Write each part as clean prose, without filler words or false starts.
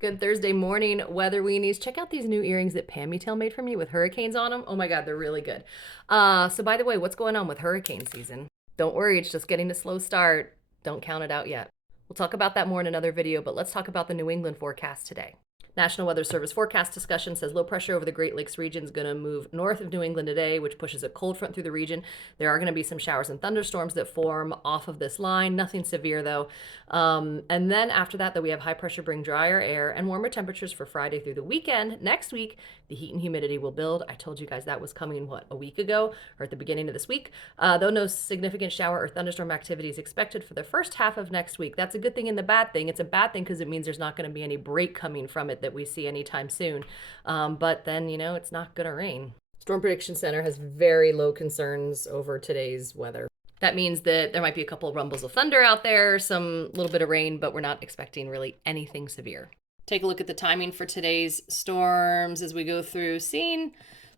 Good Thursday morning, weather weenies. Check out these new earrings that Pammy made for me with hurricanes on them. Oh my God, they're really good. So by the way, what's going on with hurricane season? Don't worry, it's just getting a slow start. Don't count it out yet. We'll talk about that more in another video, but let's talk about the New England forecast today. National Weather Service forecast discussion says low pressure over the Great Lakes region is going to move north of New England today, which pushes a cold front through the region. There are going to be some showers and thunderstorms that form off of this line. Nothing severe, though. And then after that, though, we have high pressure bring drier air and warmer temperatures for Friday through the weekend. Next week, the heat and humidity will build. I told you guys that was coming, what, a week ago or at the beginning of this week. Though no significant shower or thunderstorm activity is expected for the first half of next week. That's a good thing and the bad thing. It's a bad thing because it means there's not going to be any break coming from it that we see anytime soon. But then, it's not going to rain. Storm Prediction Center has very low concerns over today's weather. That means that there might be a couple of rumbles of thunder out there, some little bit of rain, but we're not expecting really anything severe. Take a look at the timing for today's storms as we go through. Seeing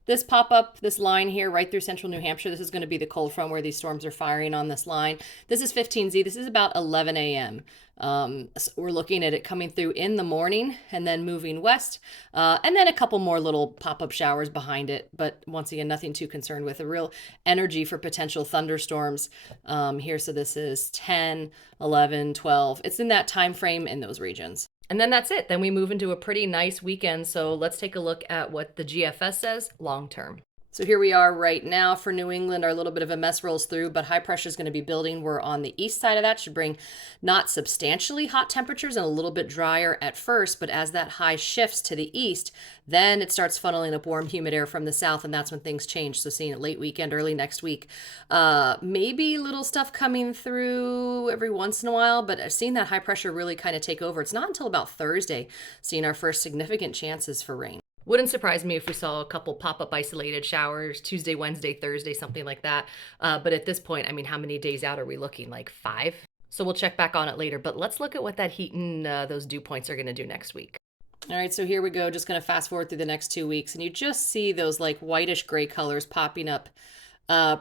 this pop up, this line here right through central New Hampshire. This is going to be the cold front where these storms are firing on this line. This is 15Z. This is about 11 a.m. So we're looking at it coming through in the morning and then moving west, and then a couple more little pop-up showers behind it. But once again, nothing too concerned with. A real energy for potential thunderstorms here. So this is 10, 11, 12. It's in that time frame in those regions. And then that's it. Then we move into a pretty nice weekend. So let's take a look at what the GFS says long term. So here we are right now for New England. Our little bit of a mess rolls through, but high pressure is going to be building. We're on the east side of that. Should bring not substantially hot temperatures and a little bit drier at first, but as that high shifts to the east, then it starts funneling up warm, humid air from the south, and that's when things change. So seeing it late weekend, early next week. Maybe little stuff coming through every once in a while, but seeing that high pressure really kind of take over. It's not until about Thursday seeing our first significant chances for rain. Wouldn't surprise me if we saw a couple pop-up isolated showers Tuesday, Wednesday, Thursday, something like that. But at this point, I mean, how many days out are we looking? Like 5? So we'll check back on it later. But let's look at what that heat and those dew points are going to do next week. All right, so here we go. Just going to fast forward through the next 2 weeks. And you just see those like whitish gray colors popping up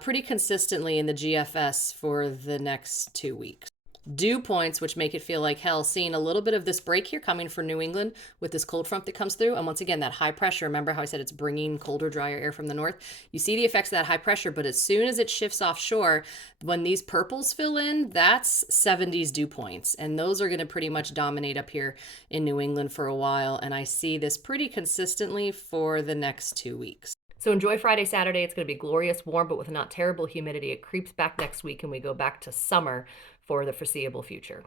pretty consistently in the GFS for the next 2 weeks. Dew points, which make it feel like hell, seeing a little bit of this break here coming for New England with this cold front that comes through. And once again, that high pressure, remember how I said it's bringing colder, drier air from the north? You see the effects of that high pressure, but as soon as it shifts offshore, when these purples fill in, that's 70s dew points. And those are going to pretty much dominate up here in New England for a while. And I see this pretty consistently for the next 2 weeks. So enjoy Friday, Saturday. It's going to be glorious, warm, but with not terrible humidity. It creeps back next week and we go back to summer for the foreseeable future.